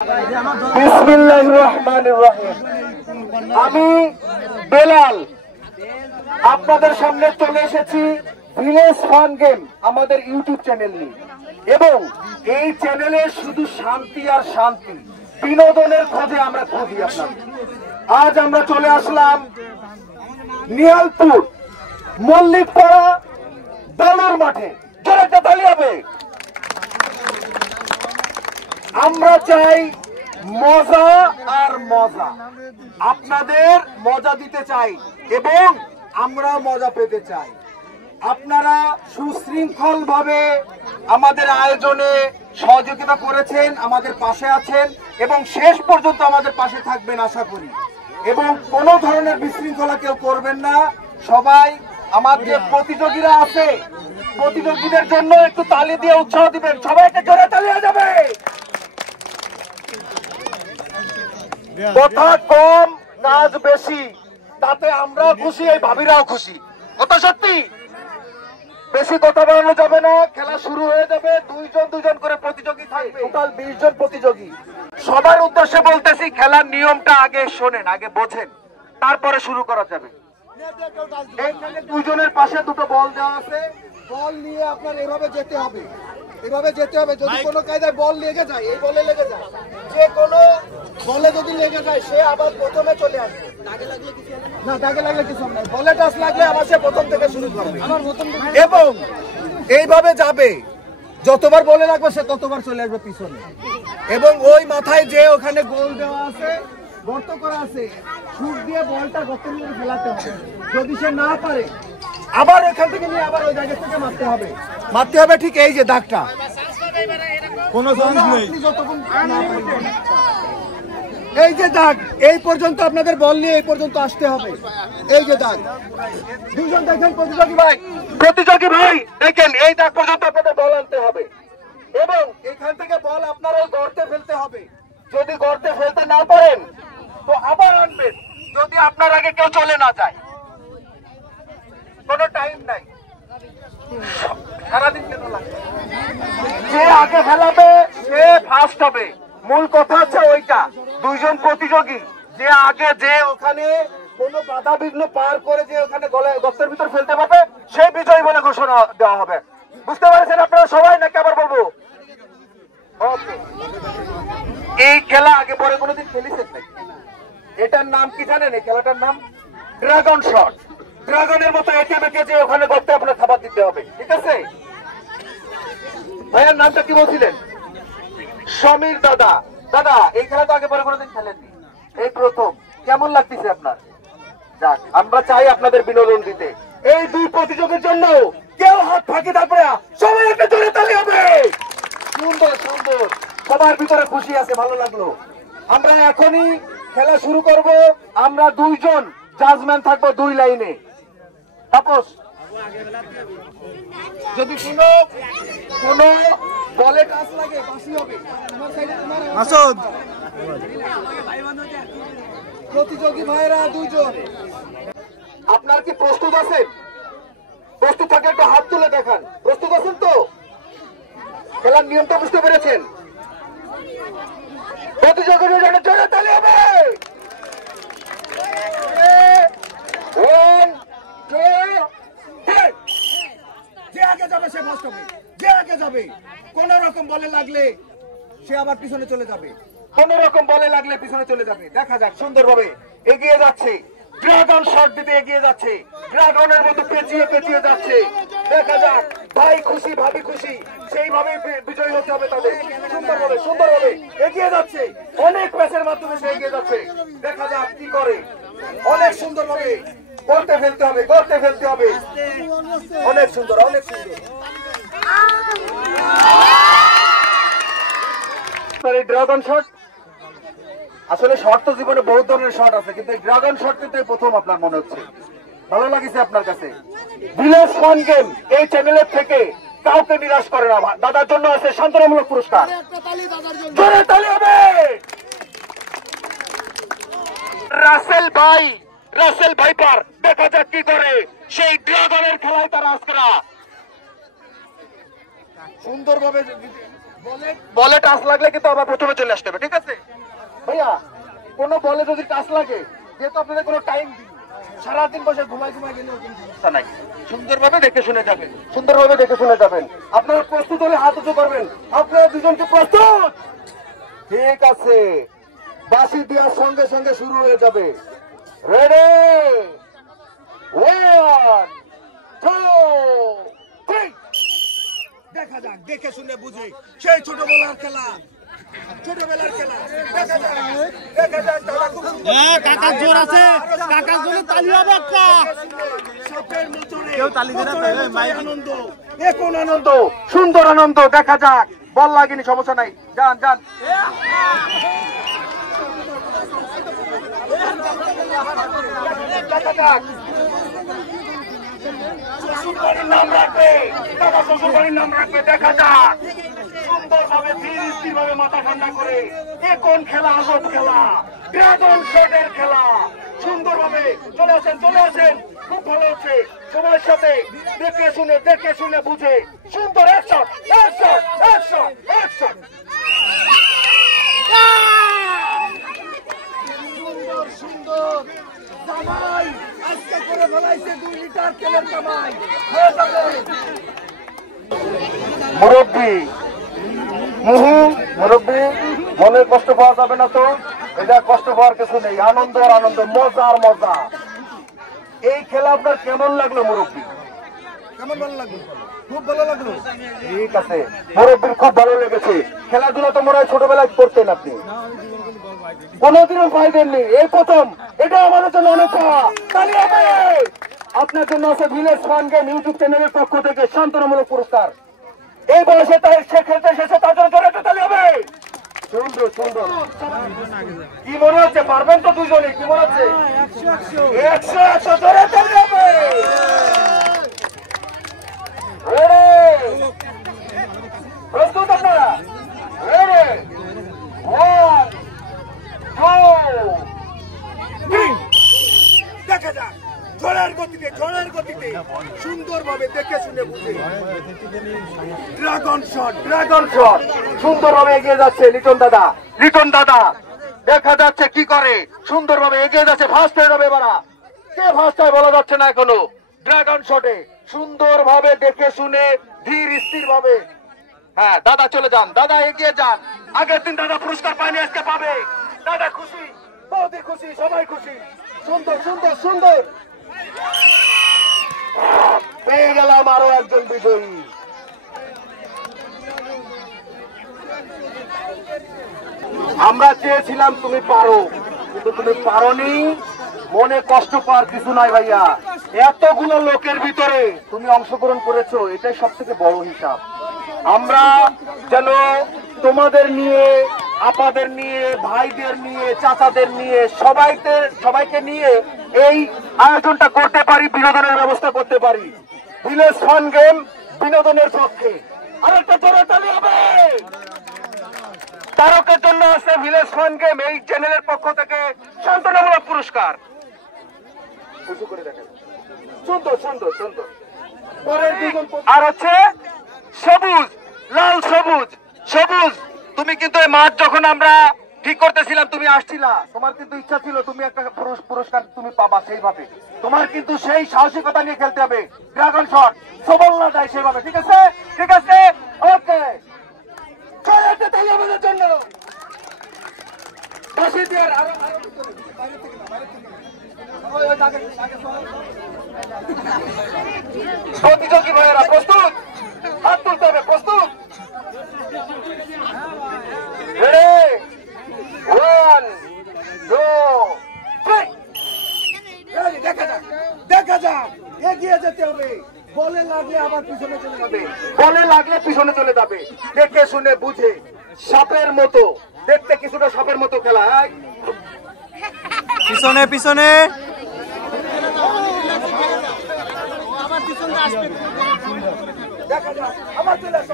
বিসমিল্লাহির রহমানির রহিম। আমি বেলাল আপনাদের সামনে চলে এসেছি ভিলেজ ফান গেম আমাদের ইউটিউব চ্যানেল নিয়ে, এবং এই চ্যানেলে শুধু শান্তি আর শান্তি, বিনোদনের খোঁজে আমরা খুঁজি আপনাদের। আজ আমরা চলে আসলাম নিহালপুর মল্লিকপাড়া দলের মাঠে। জোরে একটা তালি হবে। আমরা চাই মজা আর মজা, আপনাদের মজা দিতে চাই এবং আমরা মজা পেতে চাই। আপনারা সুশৃঙ্খল ভাবে আমাদের আয়োজনে সহযোগিতা করেছেন, আমাদের পাশে আছেন এবং শেষ পর্যন্ত আমাদের পাশে থাকবেন আশা করি, এবং কোনো ধরনের বিশৃঙ্খলা কেউ করবেন না। সবাই আমার যে প্রতিযোগীরা আছে, প্রতিযোগীদের জন্য একটু তালি দিয়ে উৎসাহ দিবেন। সবাইকে জোরে তালি হয়ে যাবে। কথা কম কাজ বেশি, তাতে আমরাও খুশি, এই ভাবিরাও খুশি। কথা সত্যি, বেশি কথা বাড়ানো যাবে না। খেলা শুরু হয়ে যাবে, দুইজন করে প্রতিযোগী থাকবে, টোটাল 20 জন প্রতিযোগী। সবার উদ্দেশ্যে বলতেছি, খেলার নিয়মটা আগে শোনেন, আগে বোঝেন, তারপরে শুরু করা যাবে। এইখানে দুইজনের পাশে দুটো বল দেওয়া আছে। বল নিয়ে আপনার এভাবে যেতে হবে, এভাবে যেতে হবে। যদি কোনো কায়দায় বল লেগে যায়, এই বলে লেগে যায়, যে কোনো বলে যদি লেগে যায়, সে আবার প্রথমে চলে আসবে। না, দাগে লাগলে কিছু নাই, বলে টাচ লাগলে আবার সে প্রথম থেকে শুরু করবে এবং এইভাবে যাবে। যতবার বলে লাগবে সে ততবার চলে আসবে পিছনে, এবং ওই মাথায় যে ওখানে গোল দেওয়া আছে, গর্ত করা আছে, ছুট দিয়ে বলটা গর্তের মধ্যে ফেলাতে হবে। যদি সে না পারে, আবার এখান থেকে নিয়ে আবার ওই জায়গা থেকে মারতে হবে। ঠিক এই যে দাগটা, কোনো চান্স নেই। এই যে দাগ, এই পর্যন্ত আপনাদের বল নিয়ে এই পর্যন্ত আসতে হবে। এই যে দাগ, দুজন দেখেন প্রতিযোগী ভাই দেখেন, এই দাগ পর্যন্ত আপনাদের বল আনতে হবে এবং এখান থেকে বল আপনারা গর্তে ফেলতে হবে। যদি গর্তে ফেলতে না পারেন তো আবার আনবেন, যদি আপনার আগে কেউ চলে না যায়। কোনো টাইম নাই, সারাদিন কেন লাগবে। যে আগে ফেলাবে সে ফার্স্ট হবে। মূল কথা হচ্ছে ওইটা, দুইজন প্রতিযোগী যে আগে যে ওখানে কোনো বাধা বিঘ্ন পার করে যে ওখানে গর্তের ভিতর ফেলতে পারবে, সে বিজয়ী বলে ঘোষণা দেওয়া হবে। বুঝতে পারছেন আপনারা সবাই, নাকি আবার বলবো? এই খেলা আগে পরে কোনোদিন খেলেছেন নাকি? এটার নাম কি জানেন? এই খেলাটার নাম ড্রাগন শট। ড্রাগনের মতো একে বেঁকে যে ওখানে গর্তে আপনার খাবার দিতে হবে, ঠিক আছে? ভাইয়ার নামটা কি বলছিলেন? সমীর দাদা। দাদা, এই খেলা তো আগে পরে কোনোদিন খেলেননি, এই প্রথম। কেমন লাগতেছে আপনার? যাক, আমরা চাই আপনাদের বিনোদন দিতে। এই দুই প্রতিযোগীর জন্য কেউ হাত ফাঁকি থাকবে না, সবাই একটা জোরে তালি হবে। সুন্দর সুন্দর, সবার ভিতরে খুশি আছে, ভালো লাগলো। আমরা এখনই খেলা শুরু করব। আমরা দুইজন জাজম্যান থাকবো দুই লাইনে। তাপস, যদি কোনো বলে টাচ লাগে বাসি হবে। মাসুদ, প্রতিযোগী ভাইরা দুইজন, আপনার কি প্রস্তুত আছেন? প্রস্তুত থাকলে একটু হাত তুলে দেখান। প্রস্তুত আছেন তো? খেলার নিয়মটা বুঝতে পেরেছেন? প্রতিযোগীদের জন্য জোরে তালি হবে। 1 2 3। যে আগে যাবে সে ফার্স্ট হবে, যে আগে যাবে। কোন রকম বলে লাগলে সে আবার পিছনে চলে যাবে, কোন রকম বলে লাগলে পিছনে চলে যাবে। দেখা যাক, সুন্দরভাবে এগিয়ে যাচ্ছে, ড্রাগন শট দিতে এগিয়ে যাচ্ছে, ড্রাগনের মতো পেঁচিয়ে পেঁচিয়ে যাচ্ছে। দেখা যাক, ভাই খুশি ভাবি খুশি, সেইভাবে বিজয়ী হতে হবে তাদের। সুন্দরভাবে এগিয়ে যাচ্ছে, অনেক প্যাসের মাধ্যমে সে এগিয়ে যাচ্ছে। দেখা যাক কি করে। অনেক সুন্দরভাবে গর্তে ফেলতে হবে, গর্তে ফেলতে হবে। অনেক সুন্দর, অনেক সুন্দর। ড্রাগন শট, আসলে শট তো জীবনে বহুত ধরনের শট আছে, কিন্তু ড্রাগন শট কিন্তু প্রথম আপনার মনে হচ্ছে। ভালো লাগিছে আপনার কাছে? ভিলেজ ফান গেম এই চ্যানেলের থেকে কাউকে নিরাশ করে না। দাদার জন্য আছে সান্ত্বনামূলক পুরস্কার। জোরে তালি হবে। রাসেল ভাইপার, দেখা যাক কি করে সেই ড্রাগনের খেলায় তারা আজকেরা সুন্দরভাবে বলে টাচ লাগলে কিন্তু আবার প্রথমে চলে আসতে হবে, ঠিক আছে ভাইয়া? কোন বলে যদি টাচ লাগে, যেহেতু আপনাদের কোনো টাইম দিন, সারাদিন বসে ঘুমাই গেলে নাই, সুন্দরভাবে দেখে শুনে যাবেন, সুন্দরভাবে দেখে শুনে যাবেন। আপনারা প্রস্তুত হলে হাত উঁচু করবেন। আপনারা দুজনকে প্রস্তুত? ঠিক আছে, বাঁশি দেওয়ার সঙ্গে সঙ্গে শুরু হয়ে যাবে। রেডি, 1 2 3। দেখা যাক, দেখে শুনে বুঝে, সেই ছোটবেলার খেলা, ছোটবেলার খেলা। দেখা যাক, দেখা যাক। কাকার জোর আছে, কাকার জোরে তালি হবে একটা। কেউ তালি দেয় না, আনন্দ, এখন আনন্দ, সুন্দর আনন্দ। দেখা যাক, বল লাগেনি, সমস্যা নাই, যান যান। দেখা যাক, শ্বশুরবাড়ির নাম রাখবে, দাদা শ্বশুরবাড়ির নাম রাখবে। দেখা যাক, সুন্দরভাবে ধীর স্থিরভাবে মাথা ঠান্ডা করে। এ কোন খেলা? আজব খেলা, ড্রাগন শটের খেলা। সুন্দরভাবে চলে আসেন, চলে আসেন, খুব ভালো হচ্ছে। সময়ের সাথে দেখে শুনে বুঝে সুন্দর অ্যাকশন, অ্যাকশন, অ্যাকশন, অ্যাকশন। সুন্দর সুন্দর কামাই আজকে করে ফেলাইছে, 2 লিটার তেলের কামাই হয়ে যাবে। মুরব্বী, মুরব্বী, মনে কষ্ট পাওয়া যাবে না তো? এটা কষ্ট পাওয়ার কিছু নেই, আনন্দ আর আনন্দ, মজা আর মজা। এই খেলা আপনার কেমন লাগলো মুরব্বী? কেমন ভালো লাগলো? খুব ভালো লাগলো। ঠিক আছে, মুরব্বীর খুব ভালো লেগেছে। খেলাধুলা তো মনে হয় ছোটবেলায় করতেন আপনি? কোনদিনও পাইবেননি, এই প্রথম। এটা আমাদের জন্য অনেক পাওয়া। তালি হবে। আপনার জন্য আছে ভিলেজ ফান গেম ইউটিউব চ্যানেলের পক্ষ থেকে সান্ত্বনামূলক পুরস্কার। এই বয়সে সে খেলতে এসেছে, তার জন্য জোরে একটা তালি হবে। সুন্দর সুন্দর। কি মনে হচ্ছে, পারবেন তো দুজনে? কি মনে হচ্ছে? 100 জোরে তালি হবে। প্রস্তুত আপনারা? রেডি, 1 2 3। দেখা যাক, ঝড়ের গতিতে সুন্দরভাবে দেখে শুনে বুঝে ড্রাগন শট, ড্রাগন শট সুন্দরভাবে এগিয়ে যাচ্ছে লিটন দাদা। লিটন দাদা দেখা যাচ্ছে কি করে, সুন্দরভাবে এগিয়ে যাচ্ছে। ফার্স্ট হয়ে যাবে এবার। কে ফার্স্ট হয় বলা যাচ্ছে না এখনো। ড্রাগন শটে সুন্দরভাবে দেখে শুনে ধীর স্থির ভাবে। হ্যাঁ, দাদা চলে যান, দাদা এগিয়ে যান। আগের দিন দাদা পুরস্কার পায়নি, আজকে পাবে। দাদা খুশি, বৌদি খুশি, সবাই খুশি। সুন্দর সুন্দর সুন্দর। পেয়ে গেলাম আরো একজন বিজয়ী। আমরা চেয়েছিলাম তুমি পারো, কিন্তু তুমি পারোনি। মনে কষ্ট পাওয়ার কিছু নাই ভাইয়া, এতগুলো লোকের ভিতরে তুমি অংশগ্রহণ করেছো, এটাই সব থেকে বড় হিসাব। আমরা যেন তোমাদের নিয়ে, আপাদের নিয়ে, ভাইদের নিয়ে, চাচাদের নিয়ে, সবাইকে নিয়ে এই আয়োজনটা করতে পারি, বিনোদনের ব্যবস্থা করতে পারি। ভিলেজ ফান গেম বিনোদনের পক্ষে আরেকটা জোরে তালি হবে। তারকের জন্য আছে ভিলেজ ফান গেম এই চ্যানেলের পক্ষ থেকে সান্ত্বনামূলক পুরস্কার। সুন্দর সুন্দর সুন্দর। আর হচ্ছে সবুজ, লাল সবুজ। সবুজ, তুমি কিন্তু এই মাঠ যখন আমরা ঠিক করতেছিলাম তুমি আসছিলা, তোমার কিন্তু ইচ্ছা ছিল তুমি একটা পুরস্কার তুমি পাবা। সেইভাবে তোমার কিন্তু সেই সাহসিকতা নিয়ে খেলতে হবে। ড্রাগন শট সবল না যায় সেভাবে। ঠিক আছে, ঠিক আছে, ওকে। আমাদের জন্য প্রতিযোগী ভাইয়েরা প্রস্তুত? হাত তুলতে হবে, প্রস্তুত? রেডি, 1 2 3। দেখা যাক, এগিয়ে যেতে হবে। বলে লাগলে আবার পিছনে চলে যাবে, বলে লাগলে পিছনে চলে যাবে। দেখে শুনে বুঝে, সাপের মতো দেখতে, কিছুটা সাপের মতো খেলা। পিছনে পিছনে। দেখা যাক, আবার চলে আসো।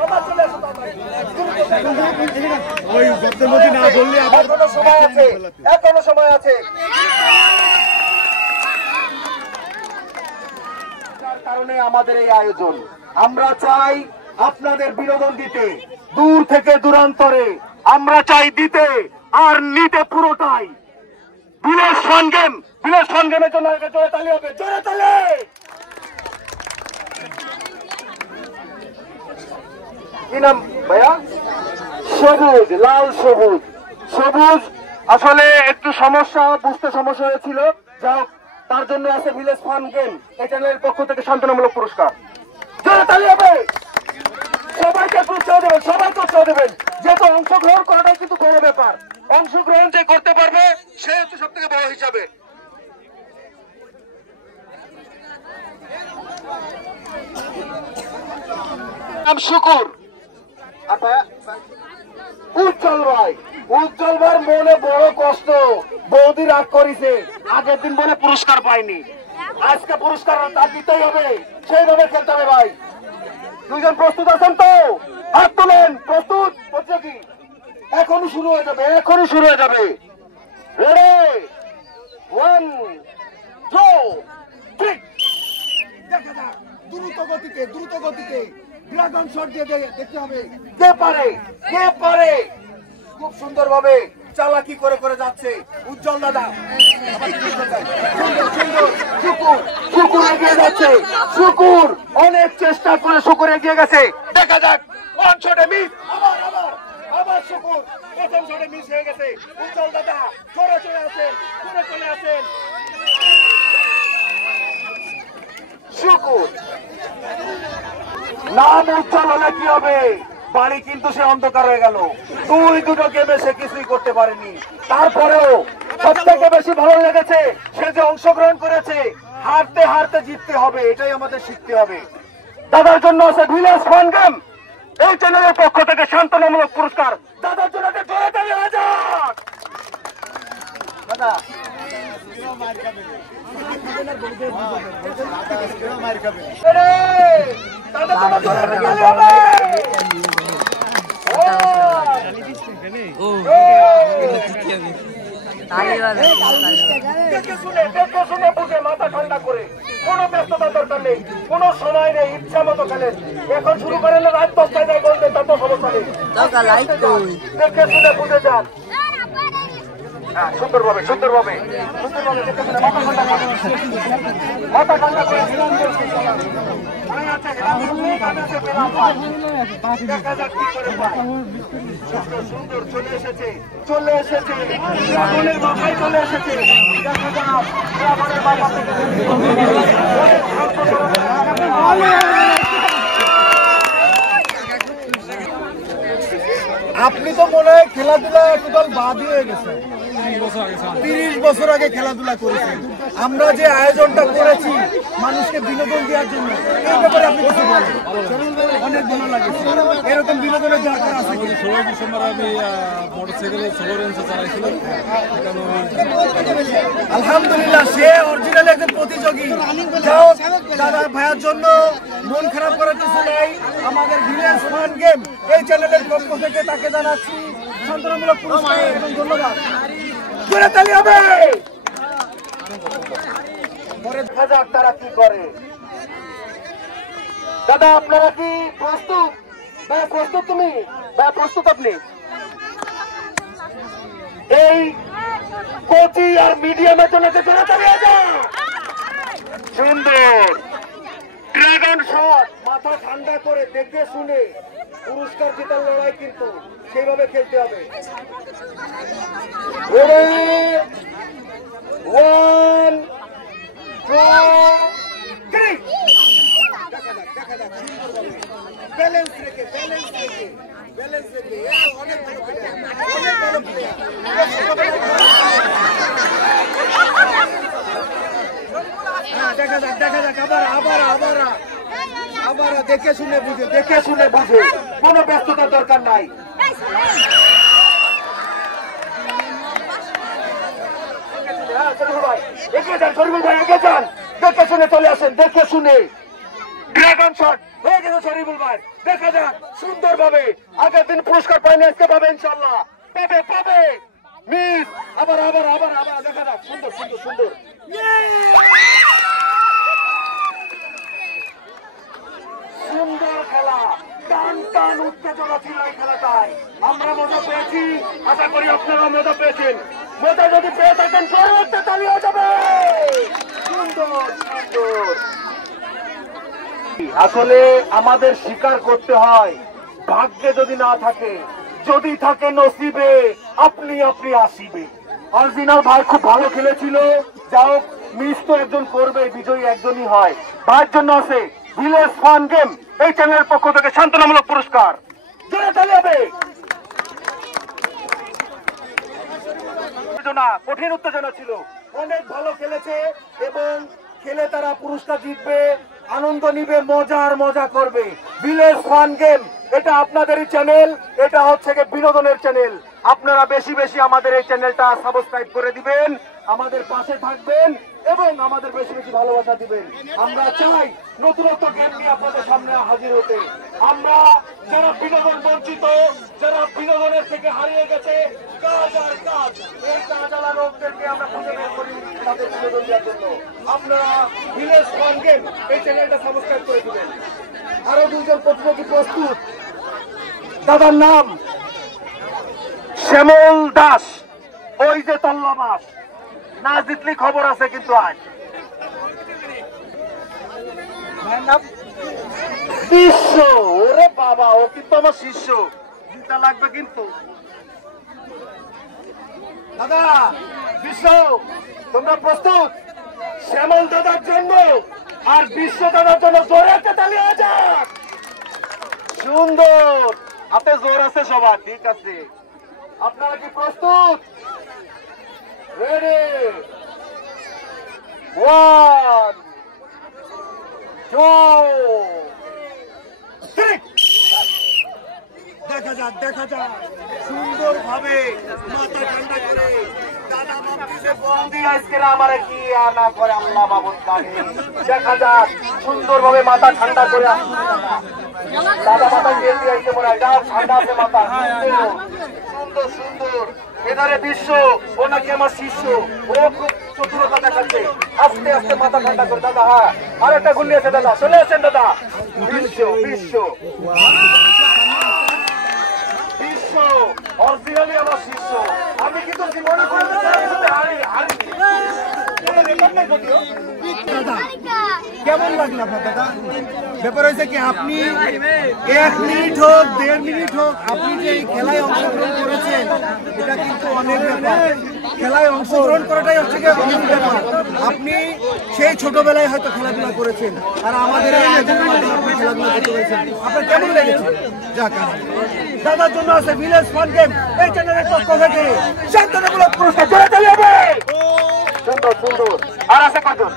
ওই ভদ্রমতি না বললে আবার এখনো সময় আছে, এখনো সময় আছে। তার কারণে আমাদের এই আয়োজন। আমরা চাই আপনাদের বিনোদন দিতে, দূর থেকে দূরান্তরে আমরা চাই দিতে আর নিতে পুরোটাই। ভিলেজ ফান গেমের জন্য জোরে তালি হবে, জোরে তালি। কি নাম ভাইয়া? সবুজ, লাল সবুজ। সবুজ আসলে একটু সমস্যা, বুঝতে সমস্যা হয়েছিল, যাই হোক তার জন্য আছে ভিলেজ ফান গেম এই চ্যানেলের পক্ষ থেকে সান্ত্বনামূলক পুরস্কার। জোরে তালি হবে। সবাইকে উৎসাহ দেবেন, সবাইকে উৎসাহ দেবেন, যেহেতু অংশগ্রহণ করাটাই কিন্তু বড় ব্যাপার। অংশগ্রহণ যে করতে পারবে সে হচ্ছে সব থেকে বড় হিসাবে। নাম শুকুর। উজ্জ্বল ভাই, উজ্জ্বল ভাইয়ের মনে বড় কষ্ট, বৌদি রাগ করেছে, আগের দিন বলে পুরস্কার পাইনি, আজকে পুরস্কার তার দিতেই হবে, সেইভাবে খেলতে হবে ভাই। দুইজন প্রস্তুত আছেন তো? হাত তোলেন। প্রস্তুত? প্রতিযোগী এখনই শুরু হয়ে যাবে, এখনই শুরু হয়ে যাবে। রেডি, 1 2 3। দেখা যাক দ্রুত গতিতে ড্রাগন শট দিয়ে দেখতে হবে কে পারে, কে পারে। খুব সুন্দর ভাবে চালাকি করে করে যাচ্ছে উজ্জ্বল দাদা। সুন্দর সুন্দর শুকুর এগিয়ে যাচ্ছে। শুকুর অনেক চেষ্টা করে শুকুর এগিয়ে গেছে। দেখা যাক, ওয়ান শটে মিস। আবার শুকুর প্রথম শটে মিস হয়ে গেছে। উজ্জ্বল দাদা করে চলে আসেন। শুকুর নাম উজ্জ্বল হলে কি হবে, বাড়ি কিন্তু সে অন্ধকার হয়ে গেল। দুটো গেমে সে কিছুই করতে পারেনি, তারপরেও সব থেকে বেশি ভালো লেগেছে সে যে অংশগ্রহণ করেছে। হারতে হারতে জিততে হবে, এটাই আমাদের শিখতে হবে। দাদার জন্য আছে ভিলেজ ফান গেম এই চ্যানেলের পক্ষ থেকে সান্ত্বনামূলক পুরস্কার। দাদার জন্য জোরে তালি হয়ে যাক। দাদা দেখে শুনে বুঝে মাথা ঠান্ডা করে, কোনো ব্যস্ততা দরকার নেই, কোনো সময় নেই, ইচ্ছা মতো খেলেন। এখন শুরু করেন রাত 10টায় যাই বলতে, তত সমস্যা নেই। দেখে শুনে বুঝে যান। সুন্দরভাবে মাথা ঠান্ডা করে সুন্দর চলে এসেছে ড্রাগনের মাথায় চলে এসেছে। দেখা যাক ড্রাগনের মাথা থেকে আপনি তো মনে হয় খেলাধুলা টোটাল বাদই হয়ে গেছে। 30 বছর আগে খেলাধুলা করেছেন। আমরা যে আয়োজনটা করেছি মানুষকে বিনোদন দেওয়ার জন্য, এই ব্যাপারে আপনি কিছু বলেন। অনেক ভালো লাগছে। এরকম বিনোদনের দরকার আছে। 16 ডিসেম্বর আমি মোটরসাইকেলে 16 রেঞ্জে চালাইছিলাম। আলহামদুলিল্লাহ, সে অরিজিনাল একজন প্রতিযোগী। যাও দাদা ভাইয়ের জন্য মন খারাপ করার কিছু নেই। আমাদের ভিলেজ ফান গেম এই চ্যানেলের পক্ষ থেকে তাকে জানাচ্ছি সান্ত্বনামূলক পুরস্কার এবং ধন্যবাদ। জোরে তালি হবে। পরে দেখা যাক তারা কি করে। দাদা আপনারা কি প্রস্তুত? ভাই প্রস্তুত? তুমি ভাই প্রস্তুত? আপনি এই কোচি আর মিডিয়ামের জন্য জোরে তালি হয়ে যায়। সুন্দর ড্রাগন শট, মাথা ঠান্ডা করে দেখে শুনে পুরস্কার জেতার লড়াই কিন্তু সেইভাবে খেলতে হবে। 1 2 3। ব্যালেন্স রেখে অনেক ভালো প্লেয়ার। দেখা যাক আবার দেখে শুনে বুঝে কোনো ব্যস্ততার দরকার নাই। এগিয়ে যান শরীফুল ভাই, এগিয়ে যান। দেখে শুনে চলে আসেন, দেখে শুনে। ড্রাগন শট হয়ে গেছে শরীফুল ভাই। দেখা যাক সুন্দর ভাবে, আগের দিন পুরস্কার পাইনি, আজকে পাবে ইনশাল্লাহ। পাবে মিস। আবার দেখা যাক। সুন্দর সুন্দর খেলা, টান উত্তেজনা ছিল এই খেলা। আপনারা মজা পেয়েছেন। মজা যদি পেয়ে থাকেন জোরে একটা তালি হয়ে যাবে। সুন্দর সুন্দর। আসলে আমাদের স্বীকার করতে হয়, ভাগ্যে যদি না থাকে, যদি থাকে নসিবে, আপনি আপনি আসিবে। অরিজিনাল ভাই খুব ভালো খেলেছিল। যাও, মিস তো একজন করবে, বিজয়ী একজনই হয়। ভাইয়ের জন্য আছে ভিলেজ ফান গেম এই চ্যানেলের পক্ষ থেকে সান্ত্বনামূলক পুরস্কার। জোরে তালি হবে। কঠিন উত্তেজনা ছিল, অনেক ভালো খেলেছে এবং খেলে তারা পুরস্কার জিতবে, আনন্দ নিবে, মজা করবে। ভিলেজ ফান গেম এটা আপনাদেরই চ্যানেল, এটা হচ্ছে বিনোদনের চ্যানেল। আপনারা বেশি বেশি আমাদের এই চ্যানেলটা সাবস্ক্রাইব করে দিবেন, আমাদের পাশে থাকবেন এবং আমাদের বেশি বেশি ভালোবাসা দিবেন। আমরা চাই নতুনত্ব গেম নিয়ে আপনাদের সামনে হাজির হতে। আমরা যারা বিনোদন বঞ্চিত, যারা বিনোদনের থেকে হারিয়ে গেছে, কাজ আর কাজ, এই কাজালা লোকদেরকে আমরা খুঁজে বের করি তাদের বিনোদন দেওয়ার জন্য। আপনারা ভিলেজ ফান গেম এই চ্যানেলটা সাবস্ক্রাইব করে দিবেন। আরো দুজন প্রতিযোগী প্রস্তুত। দাদার নাম শ্যামল দাস, ওই যে তল্লাবাস। না জিতলি খবর আছে কিন্তু আজ। শিষ্য, ওরে বাবা, ও কিন্তু আমার শিষ্য, জিতা লাগবে কিন্তু। দাদা বিশ্ব, তোমরা প্রস্তুত? শ্যামল দাদার জন্য আর বিশ্ব দাদার জন্য জোরে একটা তালি হয়ে যাক। সুন্দর, হাতে জোর আছে সবার, ঠিক আছে। আপনারা কি প্রস্তুত? রেডি, 1 2 3। দেখা যাক সুন্দর ভাবে মাথা ঠান্ডা করে দাদা মামতিতে বন্দি আজকে আমারে কি আনা করে আল্লাহ বাবুর জানে। দেখা যাক সুন্দর ভাবে মাথা ঠান্ডা করে দাদা মাথা গিয়ে দিয়ে আইতে মনে হয় ঠান্ডা আছে মাথা। সুন্দর সুন্দর। এধারে বিশ্ব, ও নাকি আমার শিষ্য, ও খুব চতুরতা দেখাচ্ছে। আস্তে আস্তে মাথা ঠান্ডা করে দাদা। হ্যাঁ, আর একটা গুলি আছে দাদা, চলে আসেন দাদা। বিশ্ব অরিজিনালি আমার শিষ্য। আমি কিন্তু জীবনে করে কেমন লাগলো আপনার দাদা? ব্যাপার হয়েছে কি, আপনি 1 মিনিট হোক 1.5 মিনিট হোক আপনি যে এই খেলায় অংশগ্রহণ করেছেন, এটা কিন্তু অনেক ব্যাপার। খেলায় অংশগ্রহণ করাটাই হচ্ছে কি অনেক ব্যাপার। আপনি সেই ছোটবেলায় হয়তো খেলাধুলা করেছেন, আর আমাদের এই আয়োজনের মাধ্যমে আপনি খেলাধুলা করতে পেরেছেন। আপনার কেমন লেগেছে? যাক, দাদার জন্য আছে ভিলেজ ফান গেম এই চ্যানেলের পক্ষ থেকে সান্ত্বনামূলক পুরস্কার। জোরে তালি হবে। সুন্দর সুন্দর। আর আছে কজন?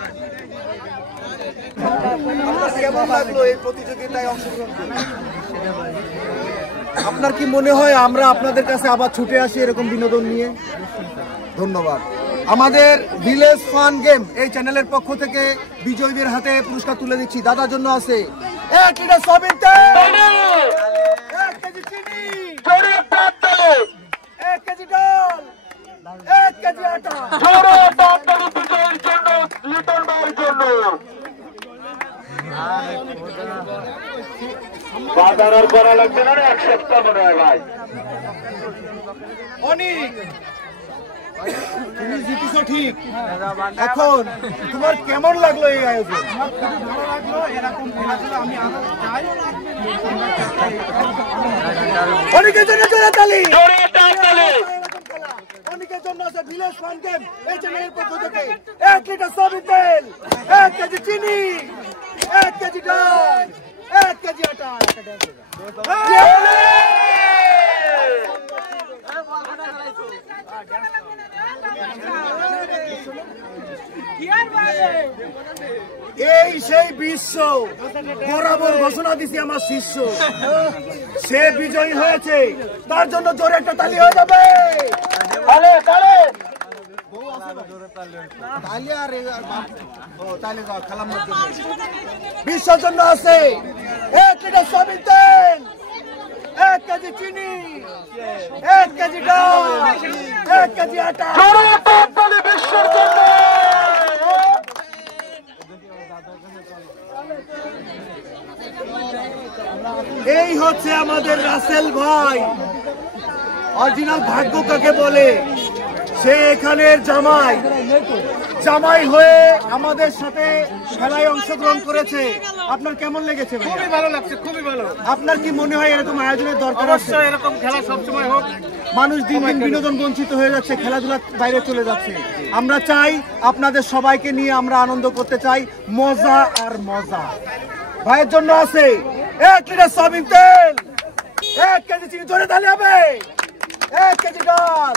কেমন লাগলো এই প্রতিযোগিতায় অংশগ্রহণ করে? আপনার কি মনে হয় আমরা আপনাদের কাছে আবার ছুটে আসি এরকম বিনোদন নিয়ে? ধন্যবাদ। আমাদের ভিলেজ ফান গেম এই চ্যানেলের পক্ষ থেকে বিজয়ীদের হাতে পুরস্কার তুলে দিচ্ছি। দাদার জন্য আছে 1 লিটার সয়াবিন তেল, 1 কেজি চিনি, 1 কেজি ডাল, 1 কেজি আটা। বাজার আর করা লাগবে না, 1 সপ্তাহ মনে হয় ভাই। অনেক তুমি জিতেছ ঠিক। এখন তোমার কেমন লাগলো এই আয়োজন? ভালো লাগলো, এরকম খেলাধুলা আমি আরো চাই। অনেকের জন্য জোরে তালি। অনেকের জন্য আছে ভিলেজ ফান গেম এই চ্যানেলের পক্ষ থেকে 1 লিটার সয়াবিন তেল, 1 কেজি চিনি, 1 কেজি ডাল, 1 কেজি আটা। এই সেই বিশ্ব বরাবর ঘোষণা দিছি আমার শিষ্য, সে বিজয়ী হয়েছে, তার জন্য জোরে একটা তালি হয়ে যাবে। বিশ্বের জন্য আছে 1 লিটার সয়াবিন তেল, 1 কেজি চিনি, 1 কেজি ডাল, 1 কেজি আটা। বিশ্বের জন্য এই হচ্ছে আমাদের রাসেল ভাই। অরিজিনাল ভাগ্য কাকে বলে? সে এখানের জামাই হয়ে আমাদের সাথে খেলায় অংশগ্রহণ করেছে। আপনার কেমন লেগেছে? খুবই ভালো লাগছে, খুবই ভালো। আপনার কি মনে হয় এরকম আয়োজনের দরকার? অবশ্যই এরকম খেলা সবসময় হোক। মানুষ দিন দিন বিনোদন বঞ্চিত হয়ে যাচ্ছে, খেলাধুলা বাইরে চলে যাচ্ছে। আমরা চাই আপনাদের সবাইকে নিয়ে আমরা আনন্দ করতে চাই, মজা আর মজা। ভাইয়ের জন্য আছে 1 লিটার সয়াবিন তেল, 1 কেজি চিনি, ধরে তাহলে হবে 1 কেজি ডাল,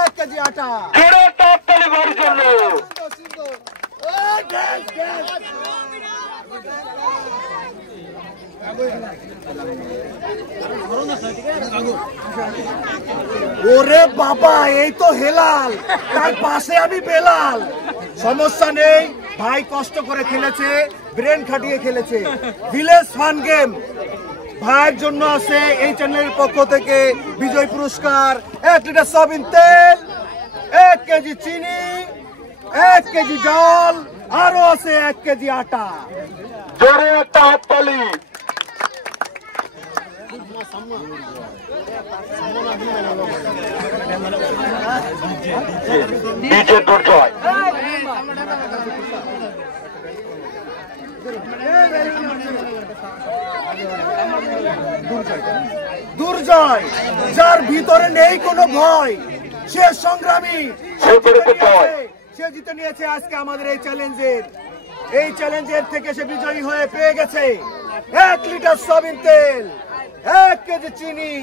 1 কেজি আটা। ওরে বাবা, এই তো হেলাল, তার পাশে আমি বেলাল। সমস্যা নেই, ভাই কষ্ট করে খেলেছে, ব্রেন খাটিয়ে খেলেছে। ভিলেজ ফান গেম ভাইয়ের জন্য আছে এই চ্যানেলের পক্ষ থেকে বিজয় পুরস্কার, 1 লিটার সয়াবিন তেল, 1 কেজি চিনি, 1 কেজি ডাল, আরো আছে 1 কেজি আটা। জোরে একটা হাততালি। ডিজে দুর্জয়। দুর্জয়, যার ভিতরে নেই কোনো ভয়, সে সংগ্রামী, সে জিতে নিয়েছে আজকে আমাদের এই চ্যালেঞ্জের থেকে সে বিজয়ী হয়ে পেয়ে গেছে 1 লিটার সয়াবিন তেল, 1 কেজি চিনি,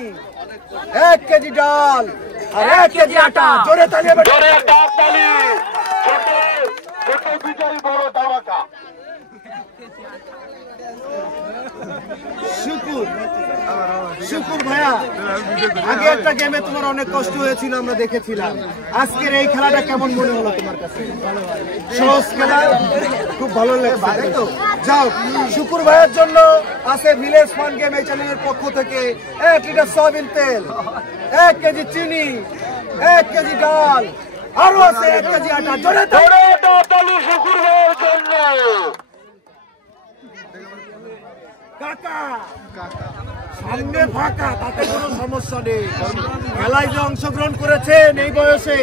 1 কেজি ডাল আর 1 কেজি আটা। জোরে তালি হবে। ছোট বিজয়ী, বড় ধামাকা। শুকুর ভাইয়া, আগে একটা গেমে তোমার অনেক কষ্ট হয়েছিল, আমরা দেখেছিলাম। আজকের এই খেলাটা কেমন মনে হলো তোমার কাছে? সহজ খেলা, খুব ভালো লাগছে, তাই তো? যাও, শুকুর ভাইয়ের জন্য আছে ভিলেজ ফান গেম এই চ্যানেলের পক্ষ থেকে 1 লিটার সয়াবিন তেল, 1 কেজি চিনি, 1 কেজি ডাল, আরো আছে 1 কেজি আটা। জোরে তালি শুকুর ভাইয়ের জন্য। কাকা সামনে ফাঁকা, তাতে কোনো সমস্যা নেই। খেলায় যে অংশগ্রহণ করেছেন এই বয়সে,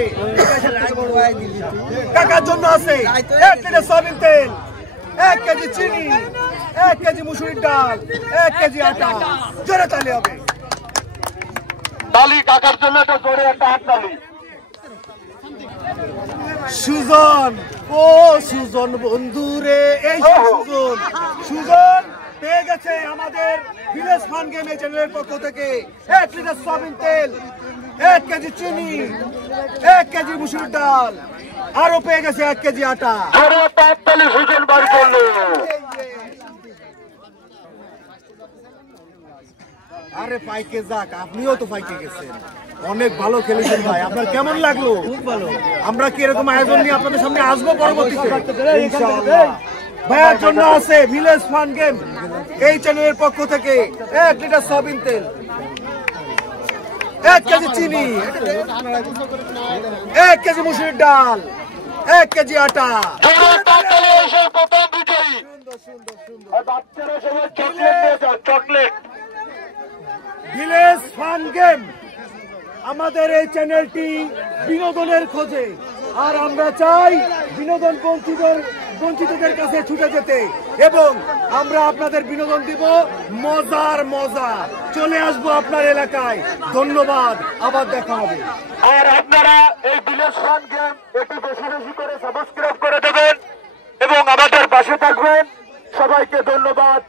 কাকার জন্য আছে 1 লিটার সয়াবিন তেল, 1 কেজি চিনি, 1 কেজি মুসুরির ডাল, 1 কেজি আটা। জোরে তালি হবে। তালি কাকার জন্য একটা জোরে একটা হাততালি। সুজন, ও সুজন বন্ধুরে, এই সুজন পেয়ে গেছে আমাদের ভিলেজ ফান গেম এই চ্যানেলের পক্ষ থেকে 1 লিটার সয়াবিন তেল, 1 কেজি চিনি, 1 কেজি মুসুরির ডাল, আরো পেয়ে গেছে 1 কেজি আটা। সুজন বার করলো। আরে পাইকে যাক, আপনিও তো পাইকে গেছেন, অনেক ভালো খেলেছেন ভাই। আপনার কেমন লাগলো? খুব ভালো। আমরা কি এরকম আয়োজন নিয়ে আপনাদের সামনে আসবো পরবর্তীতে? ইনশাআল্লাহ। ভাইয়ের জন্য আছে ভিলেজ ফান গেম এই চ্যানেলের পক্ষ থেকে 1 লিটার সয়াবিন তেল, 1 কেজি চিনি, 1 কেজি মুসুরির ডাল, 1 কেজি আটা। চকলেট ভিলেজ ফান গেম আমাদের এই চ্যানেলটি বিনোদনের খোঁজে, আর আমরা চাই বিনোদন বঞ্চিতদের কাছে ছুটে যেতে, এবং আমরা আপনাদের বিনোদন দিব মজার মজা। চলে আসবো আপনার এলাকায়। ধন্যবাদ, আবার দেখা হবে। আর আপনারা এই ভিলেজ ফান গেম একটু বেশি বেশি করে সাবস্ক্রাইব করে দেবেন এবং আমাদের পাশে থাকবেন। সবাইকে ধন্যবাদ,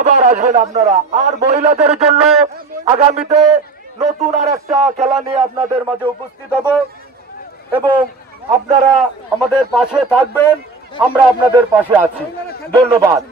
আবার আসবেন আপনারা। আর মহিলাদের জন্য আগামীতে নতুন আর একটা খেলা নিয়ে আপনাদের মাঝে উপস্থিত হব, এবং আপনারা আমাদের পাশে থাকবেন, আমরা আপনাদের পাশে আছি। ধন্যবাদ।